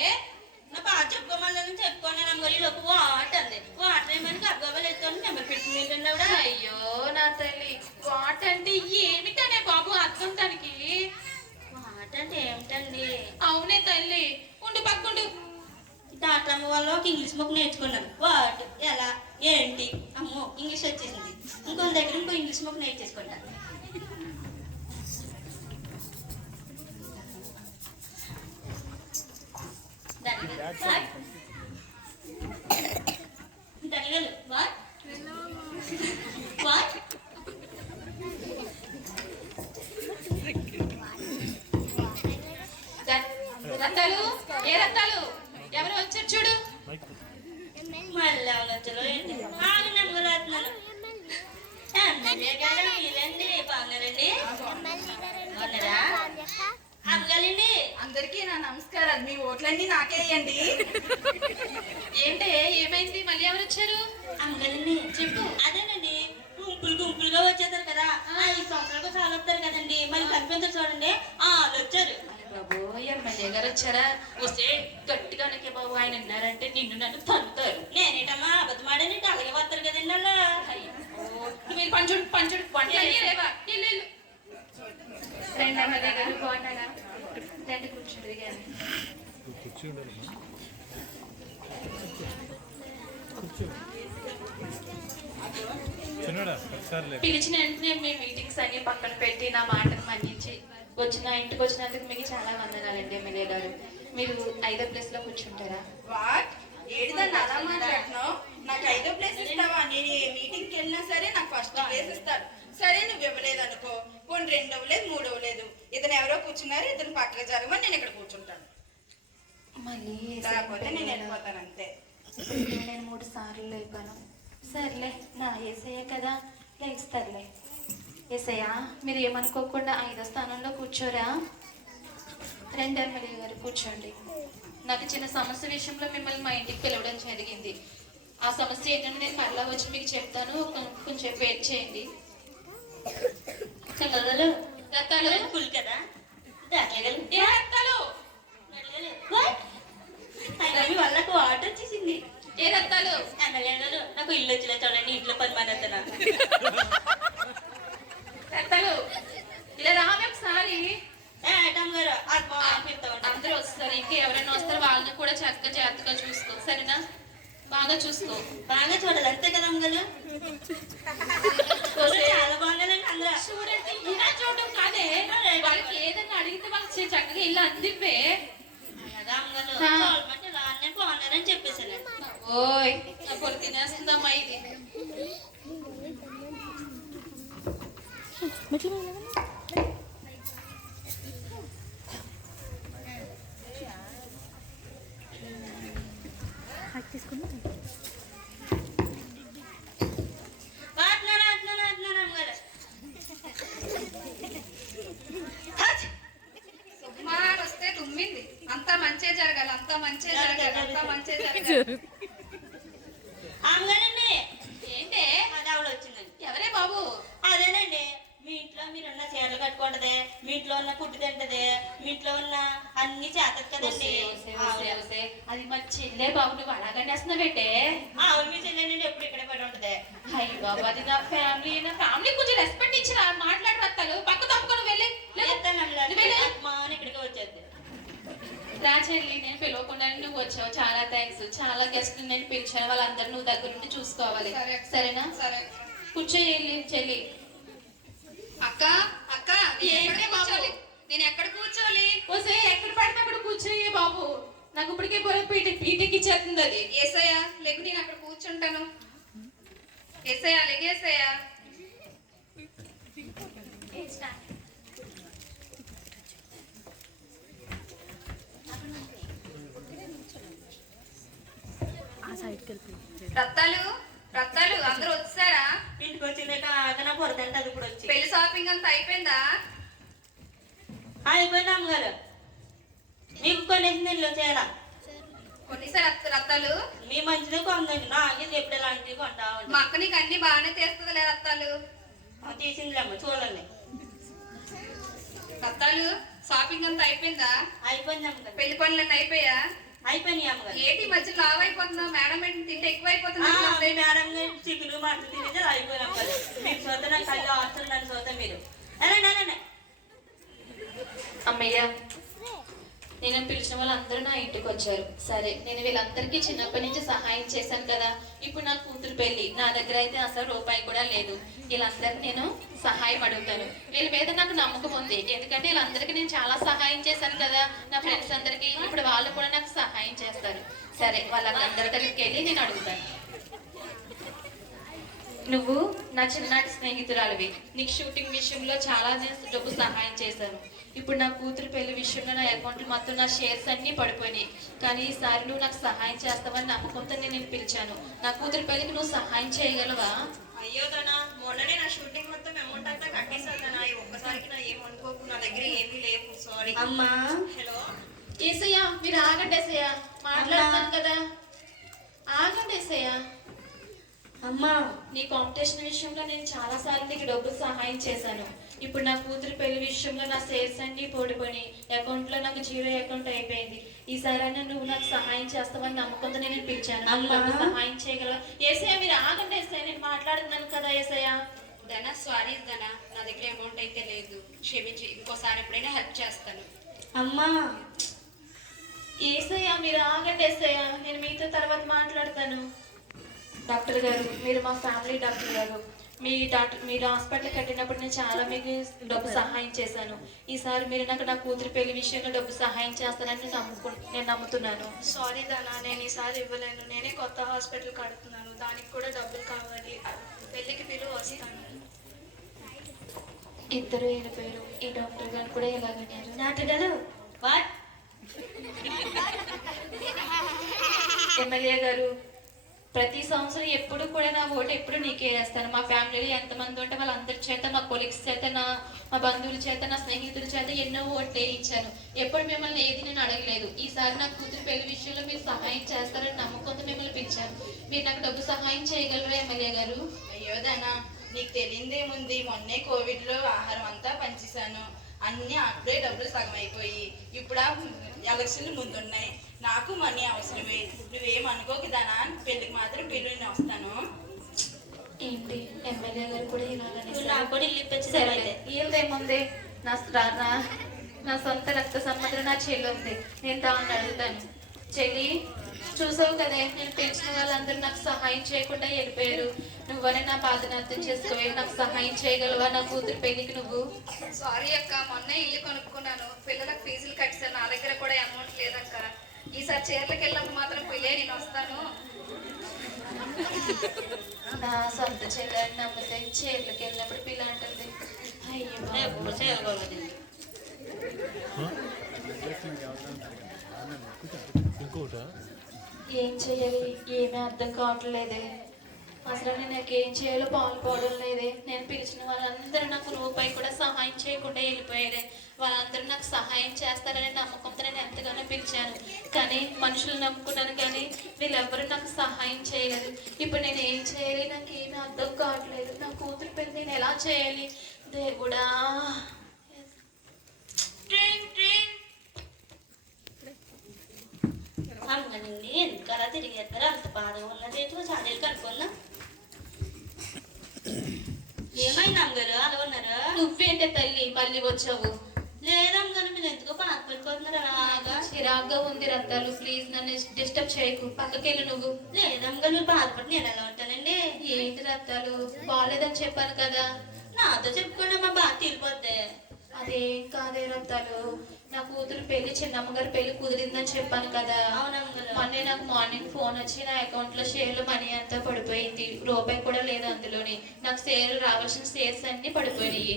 నా బాగా చెప్పుకోమని చెప్పుకోండి. అమ్మగారు ఈలోపు వాటర్ అంది. వాటర్ ఏమని గబ్బగబ్బలు వేసుకొని నెంబర్ పెట్టుకుని ఏంటండి ఆవిడ? అయ్యో నా తల్లి, వాట్ అంటే ఏమిటనే బాబు అర్థం దానికి? వాటర్ అంటే ఏమిటండి? అవునే తల్లి, ఉండు పక్కుండు. డాక్టర్ అమ్మ వాళ్ళు ఒక ఇంగ్లీష్ బుక్ నేర్చుకున్నాను. వాట్, ఎలా, ఏంటి. అమ్మో ఇంగ్లీష్ వచ్చేసింది. ఇంకొక దగ్గర ఇంకో ఇంగ్లీష్ బుక్ నేర్చేసుకుంటాను. దాని తల్లిగారు వాట్ వాట్ రత్తాలు ఏ రత్తాలు ఎవరు వచ్చారు చూడు. మళ్ళీ అవలొచ్చలో ఏంటి ఆగు నమ్మలేస్తున్నాను. ఎమ్మెల్యే గారు వీళ్ళండి బాగున్నారండి బాగున్నారా అమ్మగారండి. అందరికీ నా నమస్కారాలు. మీ ఓట్లన్నీ నాకే వేయండి. ఏంటే ఏమైంది మళ్ళీ ఎవరు వచ్చారు? అమ్మగారండి చెప్పు. అదేనండి గుంపులు గుంపులుగా వచ్చేస్తారు కదా 5 సంవత్సరాలకు సాగు వస్తారు కదండి మళ్ళీ కనిపించారు చూడండి వాళ్ళు వచ్చారు. బాబు ఎమ్మెల్యే గారు వచ్చారా? వస్తే గట్టిగా అనకే బాబు, ఆయన విన్నారంటే నిన్ను నన్ను తంతారు. నేనేటమ్మా అబద్ధమాడని అలాగే వస్తారు కదండి అలా. మీరు పంచుడు పంచుడు వంట లేవా? రెండు ఎమ్మెల్యే గారు బాగున్నారా? రండి కూర్చోండి కానీ. పిలిచిన వెంటనే మీ మీటింగ్స్ అన్ని పక్కన పెట్టి నా మాటను మన్నించి ఇంటికి వచ్చినందుకు మీకు చాలా వందనాలండి ఎమ్మెల్యే గారు. మీరు 5వ ప్లేస్ లో కూర్చుంటారా? వాట్ ఏడుదాన్ని అలా మాట్లాడుతున్నావు? నాకు 5వ ప్లేస్ ఇస్తావా? నేను ఏ మీటింగ్కి వెళ్ళినా సరే నాకు ఫస్ట్ ప్లేస్ ఇస్తాడు. సరే నువ్వు ఇవ్వలేదు అనుకో, పోనీ 2వ లేదు 3వ లేదు, ఇతను ఎవరో కూర్చున్నారు, ఇతను పక్కన జరగమని నేను ఇక్కడ కూర్చుంటాను. మళ్ళీ లేకపోతే నేను వెళ్ళిపోతాను అంతే. నేను 3 సార్లు లేపాను. సర్లే నా ఏసయ్య కదా లేస్తారులే. ఏసయ్య మీరు ఏమనుకోకుండా 5వ స్థానంలో కూర్చోరా. రెండు ఎమ్మెల్యే గారు కూర్చోండి. నాకు చిన్న సమస్య విషయంలో మిమ్మల్ని మా ఇంటికి పిలవడం జరిగింది. ఆ సమస్య ఏంటంటే నేను మళ్ళా వచ్చి మీకు చెప్తాను, కొంచెం వెయిట్ చేయండి. చిన్నదలు రత్తాలు కుల్ కదా ఏ రత్తాలు మీ వాళ్ళకు ఆర్డర్ వచ్చేసింది. ఏ రత్తాలు? ఎమ్మెల్యే గారు నాకు ఇల్లు వచ్చిలే చూడండి ఇంట్లో పని మానేస్తున్నా. రత్తాలు ఇలా రావే ఒకసారి. ఏటమ్మ గారు అది బాగా అందరూ వస్తారు, ఇంకా ఎవరైనా వస్తారు వాళ్ళని కూడా చక్కగా జాగ్రత్తగా చూసుకో, సరేనా? బాగా చూసుకో. బాగా చూడాలి అంతే కదా అమ్మగారు. చాలా బాగున్నారండి అందరూ. చూడండి ఇలా చూడడం కాదే, వాళ్ళకి ఏదైనా అడిగితే వాళ్ళకి చక్కగా ఇల్లు అందివే. అమ్మగారు చూడమంటే రానే బాగున్నారని చెప్పేసాను. ఓయ్ పొలు తినేస్తుందమ్మా ఇది. సుమారు వస్తే తుమ్మింది. అంతా మంచే జరగాలి, అంతా మంచే జరగాలి, అంతా మంచే జరగాలి. అమ్మగారండి ఏంటే అది ఆవిడ వచ్చిందండి. ఎవరే బాబు? అదేనండి మీ ఇంట్లో మీరున్న చీరలు కట్టుకుంటది, మీ ఇంట్లో ఉన్న ఫుడ్ తింటది, మీ ఇంట్లో ఉన్న అన్ని చేతది కదండి. అది మరి చెల్లే బాబు, నువ్వు అలాగనే వేస్తున్నావేంటే? ఆవిడ మీ చెల్లెనండి ఎప్పుడు ఇక్కడే పడి ఉంటది. అయ్యి బాబు అది నా ఫ్యామిలీ కొంచెం రెస్పెక్ట్ ఇచ్చి మాట్లాడి రత్తాలు పక్క తప్పుకొని వెళ్ళి మా ఇక్కడికి వచ్చేది. రా చెల్లి, నేను పిలవకుండా నువ్వు వచ్చావు, చాలా థ్యాంక్స్. చాలా గెస్ట్లు నేను పిలిచాను, వాళ్ళందరూ నువ్వు దగ్గర నుండి చూసుకోవాలి, సరేనా? సరే కూర్చోయ్యి చెల్లి. అక్క అక్క ఏంటి బాబు, నేను ఎక్కడ కూర్చోవాలి? ఓసే ఎక్కడ పడితే అక్కడ కూర్చోయ్యే బాబు, నాకు ఇప్పటికే పీటకి ఇచ్చేస్తుంది అది. ఏసయ్యా లెగు, నేను అక్కడ కూర్చుంటాను. ఏసయ్యా లెగేసయ్యా. రత్తాలు రత్తాలు అందరూ వచ్చారా? ఇంటికి వచ్చిందాక ఆగనా పొరదంటే అది కూడా వచ్చి. పెళ్లి షాపింగ్ అంతా అయిపోయిందా? అయిపోయింది అమ్మగారు. మీకు కొనేసింది ఇల్లు చేయాలా కొన్నిసారి రత్తాలు మీ మంచిదే కొందండి, నాకేది ఎప్పుడు ఇలాంటివి కొంటా మా అక్క నీకు అన్ని బాగానే తీస్తుందిలే రత్తాలు. తీసింది అమ్మ చూడండి. రత్తాలు షాపింగ్ అంతా అయిపోయిందా? అయిపోయింది అమ్మగారు. పెళ్లి పనులన్నీ అయిపోయా? అయిపోయినాయి అమ్మగారు. ఏంటి మధ్య లావ్ అయిపోతున్నావు? మేడం ఏంటి తింటే ఎక్కువ అయిపోతున్నా? మేడం చికెన్ మటన్ తినేది అయిపోయిన అమ్మగారు. మీకు చూస్తే నాకు కళ్ళు ఆడుతుంది, నన్ను చూస్తే మీరు అలానే అమ్మయ్య నేను పిలిచిన వాళ్ళందరూ నా ఇంటికి వచ్చారు. సరే, నేను వీళ్ళందరికీ చిన్నప్పటి నుంచి సహాయం చేశాను కదా. ఇప్పుడు నా కూతురు పెళ్లి, నా దగ్గర అయితే అసలు రూపాయి కూడా లేదు. వీళ్ళందరికీ నేను సహాయం అడుగుతాను. వీళ్ళ మీద నాకు నమ్మకం ఉంది, ఎందుకంటే వీళ్ళందరికీ నేను చాలా సహాయం చేశాను కదా నా ఫ్రెండ్స్ అందరికీ. ఇప్పుడు వాళ్ళు కూడా నాకు సహాయం చేస్తారు. సరే, వాళ్ళందరి దగ్గరికి వెళ్ళి నేను అడుగుతాను. నువ్వు నా చిన్ననాటి స్నేహితురాలివి. నీకు షూటింగ్ విషయంలో చాలా డబ్బు సహాయం చేశాను. ఇప్పుడు నా కూతురు పెళ్లి విషయంలో నా అకౌంట్లు మొత్తం నా షేర్స్ అన్నీ పడిపోయినాయి. కానీ ఈసారి నువ్వు నాకు సహాయం చేస్తావని నమ్మకంతో నేను పిలిచాను. నా కూతురు పెళ్లికి నువ్వు సహాయం చేయగలవా? అయ్యో ధనా, మొన్ననే నా షూటింగ్ మొత్తం అమౌంట్ అంతా కట్టేశాను ధనా. ఈ ఒక్కసారికి నా ఏమనుకోకు, నా దగ్గర ఏమీ లేవు. సారీ అమ్మా. హలో ఏసయ్యా, మీరు ఆగండి ఏసయ్యా, మాట్లాడతాను కదా. ఆగండి ఏసయ్యా. అమ్మా, నీ కాంపిటీషన్ విషయంలో నేను చాలా సార్లు నీకు డబ్బులు సహాయం చేశాను. ఇప్పుడు నా కూతురు పెళ్లి విషయంలో నా షేర్స్ అన్ని పోడిపోయి అకౌంట్లో నాకు 0 అకౌంట్ అయిపోయింది. ఈసారైనా నువ్వు నాకు సహాయం చేస్తావని నమ్మకంతో నేను పిలిచాను. నాకు సహాయం చేయగలవా? ఏసయ్య, మీరు ఆగండి ఏసయ్య, నేను మాట్లాడుతున్నాను కదా ఏసయ్య. ధనా, సారీ ధనా, నా దగ్గర అమౌంట్ అయితే లేదు, క్షమించి. ఇంకోసారి ఎప్పుడైనా హెల్ప్ చేస్తాను. అమ్మా. ఏసయ్య, మీరు ఆగండి ఏసయ్య, నేను మీతో తర్వాత మాట్లాడతాను. డాక్టర్ గారు, మీరు మా ఫ్యామిలీ డాక్టర్ గారు. మీరు హాస్పిటల్ కట్టినప్పుడు నేను చాలా మీకు డబ్బు సహాయం చేశాను. ఈసారి మీరు నాకు నా కూతురు పెళ్లి విషయంలో డబ్బు సహాయం చేస్తానని నేను నమ్ముతున్నాను. సారీ ధనా, నేను ఈసారి ఇవ్వలేను. నేనే కొత్త హాస్పిటల్ కడుతున్నాను, దానికి కూడా డబ్బులు కావాలి. పెళ్ళికి పిలువ వస్తాను. ఇద్దరు వెళ్ళిపోయారు. ఈ డాక్టర్ గారు కూడా ఎలాగన్నారు? డాక్టర్ గారు, వాట్? ఎమ్మెల్యే గారు, ప్రతి సంవత్సరం ఎప్పుడు కూడా నా ఓటు ఎప్పుడు నీకే వేస్తాను. మా ఫ్యామిలీలో ఎంతమంది ఉంటే వాళ్ళందరి చేత, మా కొలీగ్స్ చేత, మా బంధువుల చేత, నా స్నేహితుల చేత ఎన్నో ఓట్లు వేయించాను. ఎప్పుడు మిమ్మల్ని ఏది నేను అడగలేదు. ఈసారి నా కూతురు పెళ్లి విషయంలో మీరు సహాయం చేస్తారని నమ్మకంతో మిమ్మల్ని పిలిచాను. మీరు నాకు డబ్బు సహాయం చేయగలరా ఎమ్మెల్యే గారు? అయ్యో ధనా, నీకు తెలియదేముంది, మొన్నే కోవిడ్లో ఆహారం అంతా పంచేశాను. అన్నీ అప్పుడే డబ్బులు సగం అయిపోయి ఇప్పుడు ఎలక్షన్లు ముందున్నాయి. నాకు మనీ అవసరమే. నువ్వేం అనుకోకు ధనా, పెళ్ళికి మాత్రం పిల్లల్ని వస్తాను. ఏంటి ఎమ్మెల్యే గారు కూడా ఇలాగనే? నాకు కూడా ఇల్లు ఇప్పించారు అయితే. ఏదేముంది, నా సొంత రక్త సంబంధం నా చెల్లి ఉంది. నేను తాను అడుగుతాను. చెల్లి, చూసావు కదే, నేను పెంచిన వాళ్ళందరూ నాకు సహాయం చేయకుండా వెళ్ళిపోయారు. నువ్వనే నా బాధను అర్థం చేసుకోవాలి. నాకు సహాయం చేయగలవా నా కూతురు పెళ్లికి నువ్వు? సారీ అక్క, మొన్నే ఇల్లు కొనుక్కున్నాను, పిల్లలకు ఫీజులు కట్టాను, నా దగ్గర కూడా అమౌంట్ లేదక్క. ఈసారి చీరలకు వెళ్ళినప్పుడు మాత్రం పిల్లే, నేను వస్తాను. నా సొంత చెల్లెని నమ్మితే చీరలకు వెళ్ళినప్పుడు పిల్ల అంటుంది. అయ్యో, ఎప్పుడు చేయకూడదు. ఏం చేయాలి, ఏమీ అర్థం కావట్లేదే. అసలు నేను ఏం చేయాలో పాల్పోవడం లేదే. నేను పిలిచిన వాళ్ళందరూ నాకు రూపాయి కూడా సహాయం చేయకుండా వెళ్ళిపోయారే. వాళ్ళందరూ నాకు సహాయం చేస్తారనే నమ్మకంతో నేను ఎంతగానో పిలిచాను. కానీ మనుషులు నమ్ముకున్నాను, కానీ వీళ్ళెవ్వరూ నాకు సహాయం చేయలేదు. ఇప్పుడు నేను ఏం చేయాలి, నాకు ఏమీ అర్థం కావట్లేదు. నా కూతురు పెళ్లి నేను ఎలా చేయాలి దేవుడా? అమ్మనండి, ఎందుకు అలా తిరిగేస్తారు? అంత బాధ ఉన్నది చాడీలు కనుక్కున్నా. ఏమైంది అమ్మగారు అలా ఉన్నారా? నువ్వేంటే తల్లి మళ్ళీ వచ్చావు? లేదమ్మగారు, మీరు ఎందుకో బాధపడిపోతున్నారు అలాగా. చిరాగ్గా ఉంది రత్తాలు, ప్లీజ్ నన్ను డిస్టర్బ్ చేయకు, పక్కకెళ్ళు నువ్వు. లేదమ్మగారు, మీరు బాధపడి నేను ఎలా ఉంటానండి? ఏంటి రత్తాలు, బాగాలేదని చెప్పాను కదా. నాతో చెప్పుకోండి, మా బాధ తీరిపోద్ది. అదేం కాదే రత్తాలు, నా కూతురు పెళ్లి చిన్నమ్మగారు పెళ్లి కుదిరిందని చెప్పాను కదా. అవునమ్మగారు. మొన్నే నాకు మార్నింగ్ ఫోన్ వచ్చి నా అకౌంట్ లో షేర్లు మనీ అంతా పడిపోయింది, రూపాయి కూడా లేదు అందులోని. నాకు రావాల్సిన షేర్స్ అన్ని పడిపోయినాయి.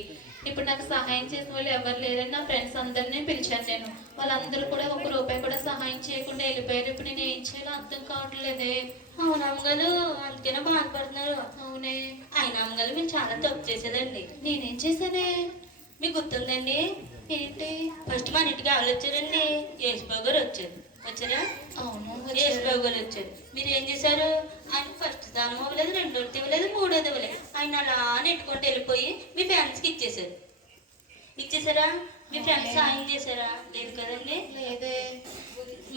ఇప్పుడు నాకు సహాయం చేసిన వాళ్ళు ఎవరు లేరని నా ఫ్రెండ్స్ అందరినీ పిలిచాను నేను. వాళ్ళందరూ కూడా 1 రూపాయి కూడా సహాయం చేయకుండా వెళ్ళిపోయారు. ఇప్పుడు నేను ఏం చేయాలో అర్థం కావట్లేదే. అవునమ్మగారు, అందుకేనా బాధపడుతున్నారు? అవునే. ఆయన అమ్మగారు మీరు చాలా తప్పు చేసేదండి. నేనేం చేశానే? మీకు గుర్తుందండి? ఏంటి? ఫస్ట్ మన ఇంటికి ఎవరు వచ్చారండి? యేసుబాబు గారు వచ్చారు. వచ్చారా? అవును, యేసుబాబు గారు వచ్చారు. మీరు ఏం చేశారు? ఆయన ఫస్ట్ దానం అవ్వలేదు, రెండోది ఇవ్వలేదు, మూడోది ఇవ్వలేదు. ఆయన అలా నెట్టుకుంటూ వెళ్ళిపోయి మీ ఫ్రెండ్స్కి ఇచ్చేసారు. ఇచ్చేసారా? మీ ఫ్రెండ్స్ సాయం చేశారా? లేదు కదండి. లేదే.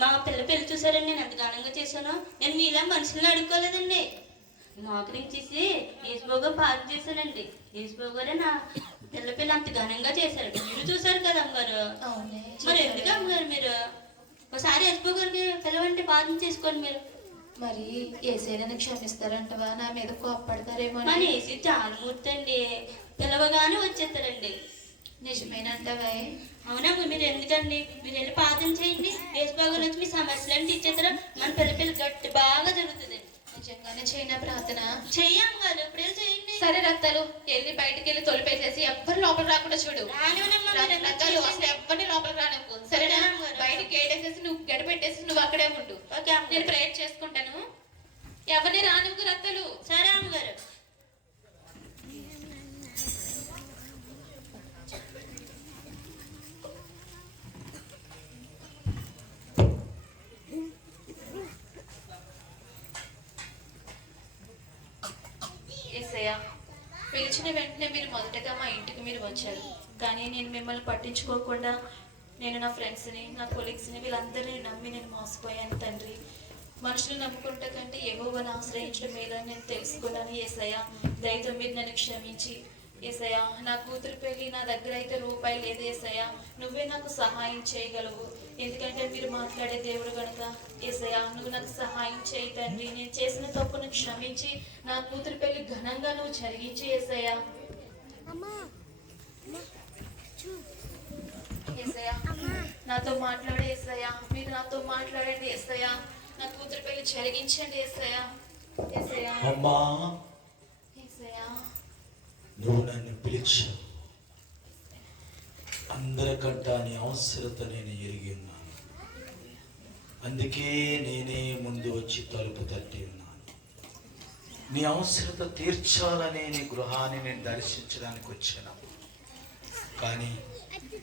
మా పెళ్లి చూసారండి, నేను ఎంత ఘనంగా చేశానో. నేను మీలా మనుషుల్ని అడుక్కోలేదండి. మోకరించి చేసి యేసుబాబు గారు పార్క్ చేశానండి. యేసుబాబు గారే పిల్ల అంత ఘనంగా చేశారు, మీరు చూసారు కదా అమ్మగారు. అవునే మరి ఎందుకు అమ్మగారు మీరు ఒకసారి ఎస్పో గారికి పిల్లవంటి పాదం చేసుకోండి మీరు. మరి ఏసైనా క్షమిస్తారంటవా? నా మీద కోప్పడతారేమో మన ఏసీ జానమూర్తి అండి, పిలవగానే వచ్చేస్తారండి. నిజమేనంటవే? అవునమ్మా, మీరు ఎందుకండి, మీరు వెళ్ళి పాదం చేయండి, ఎస్పో గారు వచ్చి మీ సమస్యలు ఇచ్చేస్తారా, మన పిల్ల గట్టి బాగా జరుగుతుంది. నిజంగానే చేయనా ప్రార్థన? చెయ్యం గారు, ఇప్పుడే చేయండి. సరే రత్తాలు, వెళ్ళి బయటికి వెళ్ళి తొలిపేసేసి ఎవ్వరు లోపల రాకుండా చూడు. రానివ్వనమ్మా, మీరు ఎందుకు రత్తాలు అసలు ఎవరిని లోపల రానుకో, సరేనా? బయటికి గేటేసేసి నువ్వు గడపెట్టేసి నువ్వు అక్కడే ఉండు. ఓకే అమ్మగారు. నేను ప్రేయర్ చేసుకుంటాను. ఎవరిని రానివ్వు రత్తలు. సరే అమ్మగారు. యేసయ్యా, పిలిచిన వెంటనే మీరు మొదటగా మా ఇంటికి మీరు వచ్చారు, కానీ నేను మిమ్మల్ని పట్టించుకోకుండా నేను నా ఫ్రెండ్స్ని, నా కొలీగ్స్ని, వీళ్ళందరినీ నమ్మి నేను మోసపోయాను తండ్రి. మనుషులు నమ్ముకుంటే కంటే యెహోవాను ఆశ్రయించడం మేలని నేను తెలుసుకున్నాను. యేసయ్యా, దయతో మీరు నన్ను క్షమించి యేసయ్యా, నా కూతురు పెళ్ళి నా దగ్గర అయితే రూపాయి లేదు యేసయ్యా, నువ్వే నాకు సహాయం చేయగలవు, ఎందుకంటే మీరు మాట్లాడే దేవుడు కనుక. యేసయ్యా, నువ్వు నాకు సహాయం చేయి తండ్రి. నేను చేసిన తప్పును క్షమించి నా కూతురు పెళ్ళి ఘనంగా నువ్వు జరిగించి యేసయ్యా. యేసయ్యా, నాతో మాట్లాడే యేసయ్యా, మీరు నాతో మాట్లాడండి యేసయ్యా, నా కూతురు పెళ్లి జరిగించండి యేసయ్యా. యేసయ్యా, అమ్మా, యేసయ్యా, నువ్వు నన్ను పిలిచావు. అందరికంటా నీ అవసరత నేను ఎరిగి ఉన్నాను, అందుకే నేనే ముందు వచ్చి తలుపు తట్టి ఉన్నాను. నీ అవసరత తీర్చాలనే నీ గృహాన్ని నేను దర్శించడానికి వచ్చాను. కానీ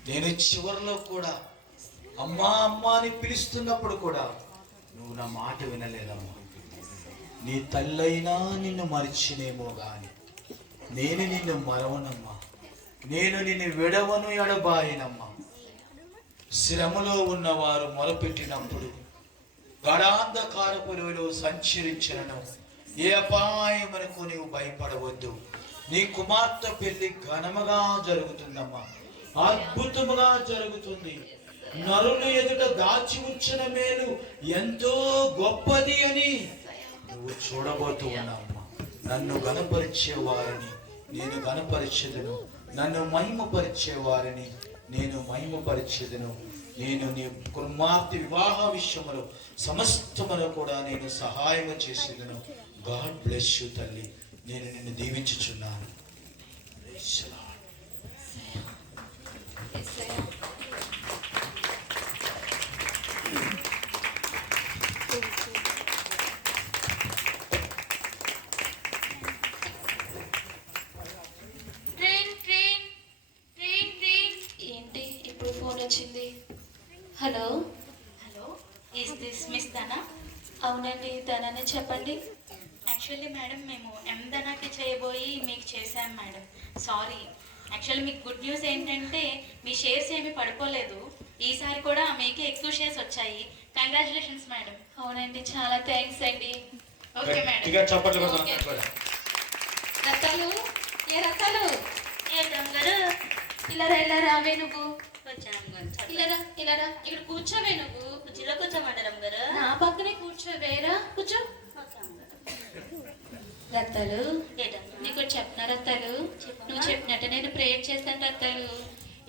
నేను చివరిలో కూడా అమ్మా అమ్మా అని పిలుస్తున్నప్పుడు కూడా నువ్వు నా మాట వినలేదమ్మా. నీ తల్లైనా నిన్ను మరిచినేమో గాని నేను నిన్ను మరవనమ్మా, నేను నిన్ను విడవను ఎడబాయనమ్మా. శ్రమలో ఉన్నవారు మొరపెట్టినప్పుడు గడాంధకారపులో సంచరించను, ఏ అపాయమునకు నీవు భయపడవద్దు. నీ కుమార్తె పెళ్లి ఘనముగా జరుగుతుందమ్మా, అద్భుతముగా జరుగుతుంది. నరులు ఎదుట దాచి ఉంచిన మేలు ఎంతో గొప్పది అని నువ్వు చూడబోతూ ఉన్నావమ్మా. నన్ను గణపరిచే వారిని నేను గణపరిచెదను, నన్ను మహిమపరిచే వారిని నేను మహిమపరిచెదను. నేను నీ కుమార్తె వివాహ విషయములో సమస్తమును కూడా నేను సహాయం చేసేదను. గాడ్ బ్లెస్ యు తల్లి, నేను నిన్ను దీవించుచున్నాను. యేసయ్యా. ఏంటి ఇప్పుడు ఫోన్ వచ్చింది? Hello hello, is this miss Dhana? అవునండి, ధనాన్ని చెప్పండి. యాక్చువల్లీ మేడం, మేము ధనాకి చేయబోయి మీకు చేశాం మేడం. సారీ. యాక్చువల్లీ మీకు గుడ్ న్యూస్ ఏంటంటే మీ షేర్స్ ఏమీ పడిపోలేదు, ఈసారి కూడా మీకే ఎక్కువ షేర్స్ వచ్చాయి. Congratulations madam. అవునండి, చాలా థ్యాంక్స్ అండి. Okay madam. రత్తాలు, ఏ రత్తాలు, ఏంటమ్మగారు? ఇలా రావే నువ్వు. వచ్చాను అమ్మగారు. ఇలా రా, ఇక్కడ కూర్చోవే నువ్వు. కుర్చీలో కూర్చోమంటారు అమ్మగారు? నా పక్కనే కూర్చోవేరా, కూర్చో. ఓకే అమ్మగారు. రత్తాలు, ఏంటమ్మా? నీకు చెప్పిన రత్తాలు, నువ్వు చెప్పినట్టు నేను ప్రేయర్ చేశాను రత్తాలు.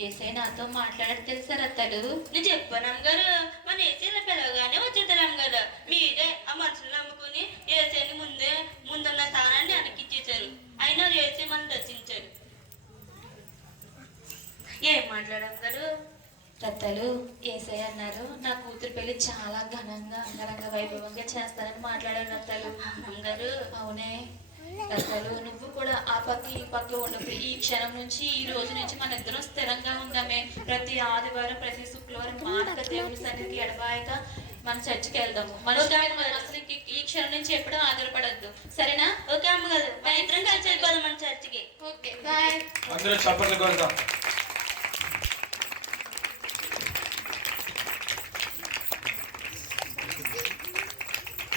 ఏసై నాతో మాట్లాడదు తెలుసా రత్తాలు? నేను చెప్పాను అమ్మగారు, మన ఏసీలో పిలవగానే వచ్చేస్తారు అమ్మగారు. మీరే ఆ మనుషులు నమ్ముకుని ఏసీని ముందున్న స్థానాన్ని వెనక్కిచ్చేశారు, అయినా ఏసీ మనం రచించారు. ఏం మాట్లాడమ్మగారు? రత్తాలు, ఏసై అన్నారు నా కూతురు పెళ్లి చాలా ఘనంగా అంగరంగ వైభవంగా చేస్తానని మాట్లాడారు రత్తాలు. అమ్మగారు, అవునే రత్తాలు, నువ్వు కూడా ఆ పక్క ఈ పక్క ఉండకు. ఈ క్షణం నుంచి, ఈ రోజు నుంచి మన ఇద్దరం స్థిరంగా ఉందామే. ప్రతి ఆదివారం, ప్రతి శుక్రవారం మానక దేవుని సన్నిధికి ఎడబాయక మన చర్చికి వెళ్దాము. మనుషుల మీద మనం అసలు ఈ క్షణం నుంచి ఎప్పుడూ ఆధారపడద్దు, సరేనా? ఓకే అమ్మగారు, మన ఇద్దరం కలిసి వెళ్ళిపోదాం మన చర్చికి. Okay, bye. అందరూ చప్పట్లు కొడదాం.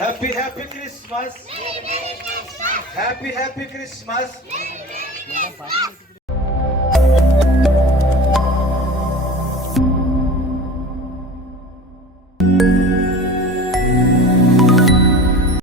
Happy Christmas, happy Christmas.